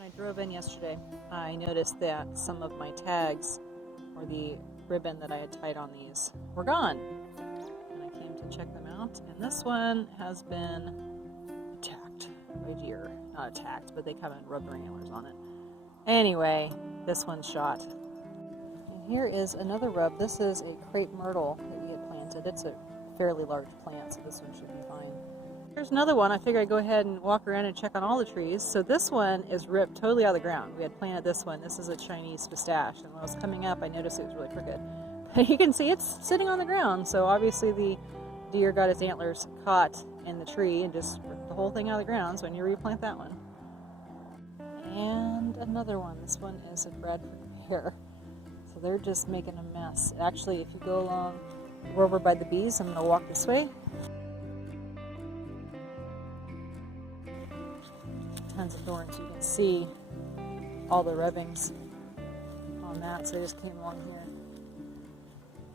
When I drove in yesterday, I noticed that some of my tags, or the ribbon that I had tied on these, were gone. And I came to check them out, and this one has been attacked by deer. Not attacked, but they come and rub their antlers on it. Anyway, this one's shot. And here is another rub. This is a crepe myrtle that we had planted. It's a fairly large plant, so this one should be fine. Here's another one. I figured I'd go ahead and walk around and check on all the trees. So this one is ripped totally out of the ground. We had planted this one. This is a Chinese pistache, and when I was coming up I noticed it was really crooked. But you can see it's sitting on the ground, so obviously the deer got its antlers caught in the tree and just ripped the whole thing out of the ground, so I need to replant that one. And another one. This one is a Bradford pear. So they're just making a mess. Actually, if you go along, we're over by the bees. I'm going to walk this way. Tons of thorns. You can see all the rubbings on that. So I just came along here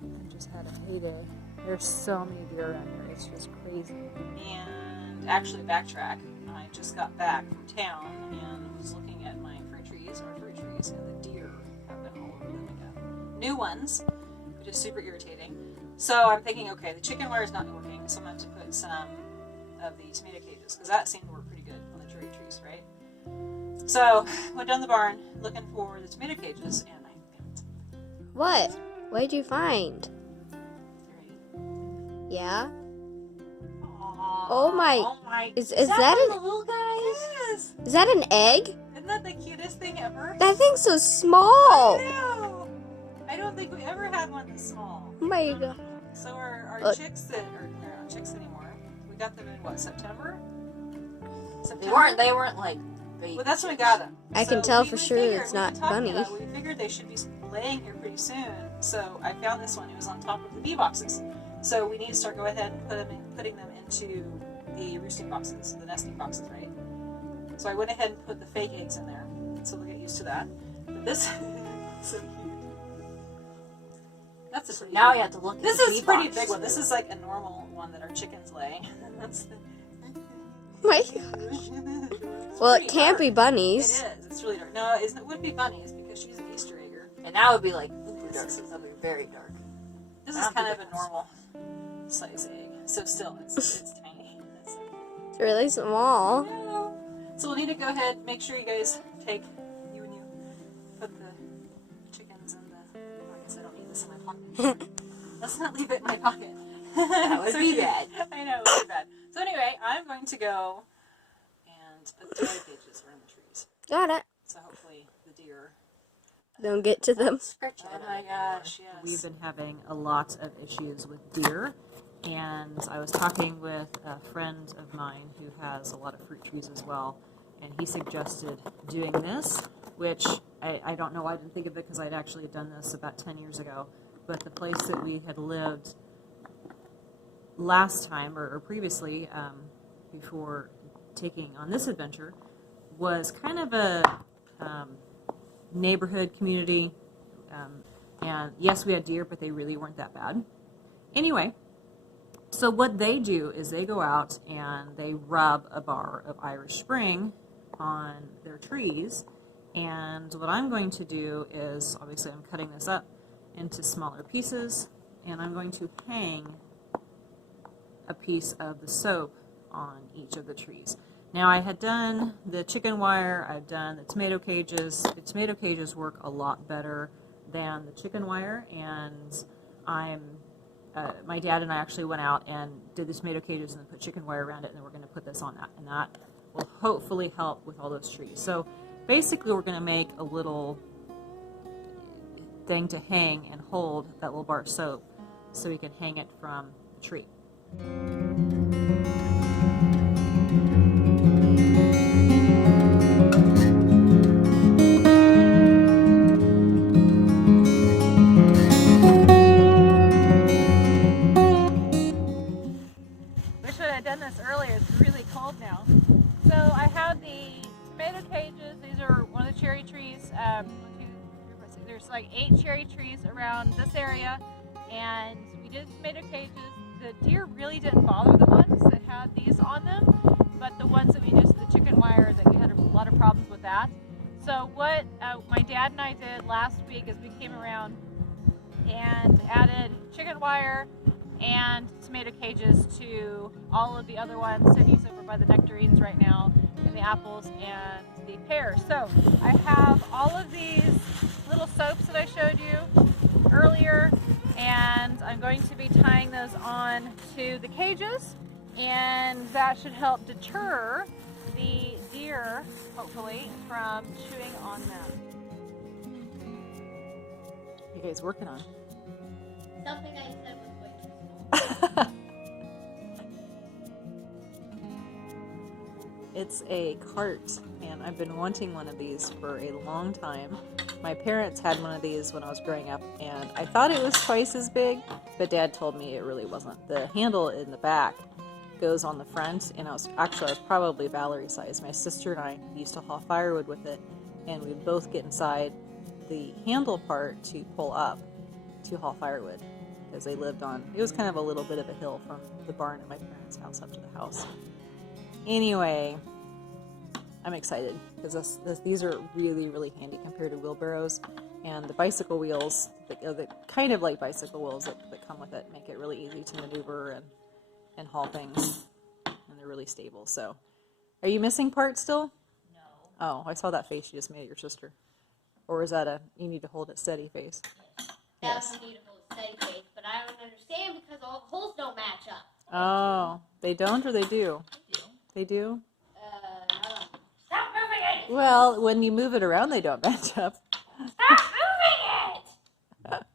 and just had a heyday. There's so many deer around here. It's just crazy. And actually, backtrack. I just got back from town and was looking at my fruit trees, and the deer have been all over them again. New ones, which is super irritating. So I'm thinking, okay, the chicken wire is not working, so I'm going to have to put some of the tomato cages, because that seemed to work pretty good on the cherry trees, right? So went down the barn looking for the tomato cages, and I found something. What? What did you find? You ready? Yeah? Aww, Oh my. Is that one an... of the little guys? Yes. Is that an egg? Isn't that the cutest thing ever? That thing's so small. I know. I don't think we ever had one this small. Oh my god. So our chicks that they're not chicks anymore. We got them in what, September? They weren't like baby. Well, that's when we got them. I can tell for sure it's not bunny. We figured they should be laying here pretty soon. So I found this one. It was on top of the bee boxes. So we need to start go ahead and putting them into the roosting boxes, the nesting boxes, right? So I went ahead and put the fake eggs in there, so they'll get used to that. But this so cute. That's a pretty now big you have to look. This at the is bee pretty box. big one. This is like a normal one that our chickens lay. That's the. My god. Well, it can't be bunnies. It is. It's really dark. No, it would be bunnies because she's an Easter egger. And that would be like super dark. That would be very dark. This is kind of a normal size egg. So still, it's tiny. It's really small. No. So we'll need to go ahead and make sure you guys take, you put the chickens in the, I guess I don't need this in my pocket. Let's not leave it in my pocket. That would be bad. I know, it would be bad. So anyway, I'm going to go and put the tomato cages around the trees. Got it. So hopefully the deer Don't get to them. Scratch Oh my gosh, yes. We've been having a lot of issues with deer, and I was talking with a friend of mine who has a lot of fruit trees as well, and he suggested doing this, which I don't know why I didn't think of it, because I'd actually done this about 10 years ago, but the place that we had lived last time, or previously, before taking on this adventure, was kind of a neighborhood community, and yes, we had deer, but they really weren't that bad. Anyway, so what they do is they go out and they rub a bar of Irish Spring on their trees, and what I'm going to do is, obviously I'm cutting this up into smaller pieces, and I'm going to hang a piece of the soap on each of the trees. Now, I had done the chicken wire, I've done the tomato cages. The tomato cages work a lot better than the chicken wire, and my dad and I actually went out and did the tomato cages and then put chicken wire around it, and then we're going to put this on that, and that will hopefully help with all those trees. So basically we're going to make a little thing to hang and hold that little bar of soap so we can hang it from the tree. Earlier, it's really cold now. So I have the tomato cages. These are one of the cherry trees. There's like 8 cherry trees around this area, and we did tomato cages. The deer really didn't bother the ones that had these on them, but the ones that we just, the chicken wire, that we had a lot of problems with that. So what my dad and I did last week is we came around and added chicken wire and tomato cages to all of the other ones. Cindy's over by the nectarines right now, and the apples and the pears. So I have all of these little soaps that I showed you earlier, and I'm going to be tying those on to the cages, and that should help deter the deer, hopefully, from chewing on them. You guys working on? Something I said was way too small. It's a cart, and I've been wanting one of these for a long time. My parents had one of these when I was growing up, and I thought it was twice as big, but Dad told me it really wasn't. The handle in the back goes on the front, and I was probably Valerie size. My sister and I used to haul firewood with it, and we'd both get inside the handle part to pull up to haul firewood, because they lived on, it was kind of a little bit of a hill from the barn at my parents' house up to the house. Anyway, I'm excited because these are really, really handy compared to wheelbarrows, and the bicycle wheels, the kind of like bicycle wheels that come with it, make it really easy to maneuver and haul things, and they're really stable. So, are you missing parts still? No. Oh, I saw that face you just made at your sister. Or is that a you need to hold it steady face? Yes. That would need to hold a steady face, but I don't understand because all the holes don't match up. Oh, they don't, or they do? They do. They do? Stop moving it! Well, when you move it around, they don't match up. Stop moving it!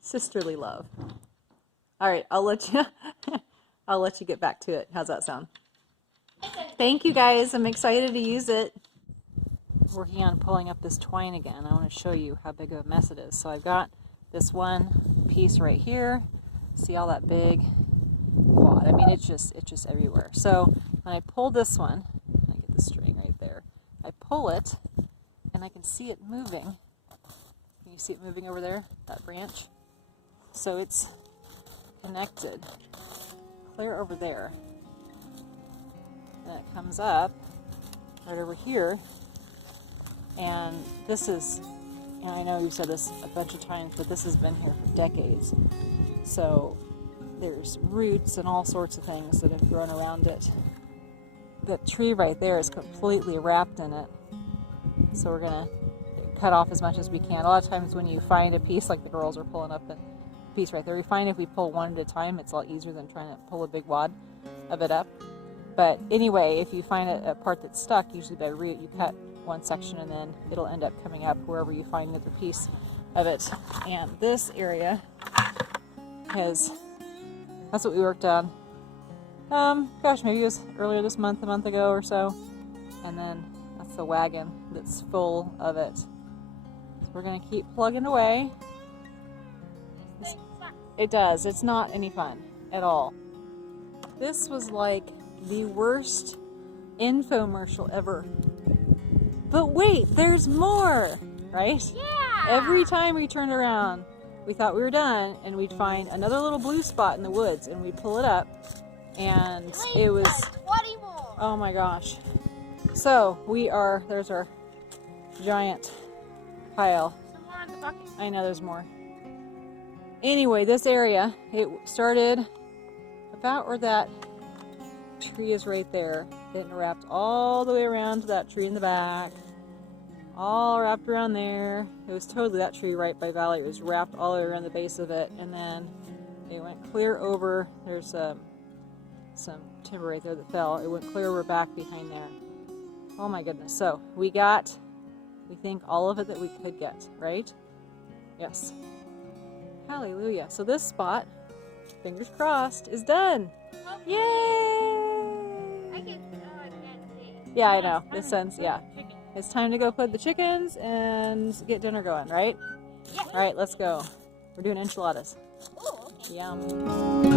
Sisterly love. All right, I'll let you get back to it. How's that sound? Thank you guys. I'm excited to use it. Working on pulling up this twine again. I want to show you how big of a mess it is. So I've got this one piece right here. See all that big wad? I mean, it's just everywhere. So when I pull this one, I get the string right there. I pull it, and I can see it moving. Can you see it moving over there? That branch. So it's connected clear over there, and it comes up right over here, and this is, and I know you've said this a bunch of times, but this has been here for decades, so there's roots and all sorts of things that have grown around it. The tree right there is completely wrapped in it, so we're gonna cut off as much as we can. A lot of times when you find a piece, like the girls are pulling up a piece right there, we find if we pull one at a time, it's a lot easier than trying to pull a big wad of it up. But anyway, if you find a part that's stuck, usually by root, you cut one section and then it'll end up coming up wherever you find another piece of it. And this area that's what we worked on. Gosh, maybe it was earlier this month, a month ago or so. And then that's the wagon that's full of it. So we're gonna keep plugging away. It does. It's not any fun at all. This was like the worst infomercial ever. But wait, there's more, right? Yeah! Every time we turned around, we thought we were done, and we'd find another little blue spot in the woods, and we'd pull it up, and it was, 20 more! oh my gosh. So, there's our giant pile. Some more in the bucket. I know there's more. Anyway, this area, it started about where that tree is right there. It wrapped all the way around to that tree in the back. All wrapped around there. It was totally that tree right by Valley. It was wrapped all the way around the base of it. And then it went clear over. There's some timber right there that fell. It went clear over back behind there. Oh my goodness. So we think all of it that we could get, right? Yes. Hallelujah. So this spot, fingers crossed, is done. Yay! I can't see. Yeah, I know. This sense, yeah. It's time to go put the chickens and get dinner going, right? Yeah. All right, let's go. We're doing enchiladas. Oh, okay. Yum.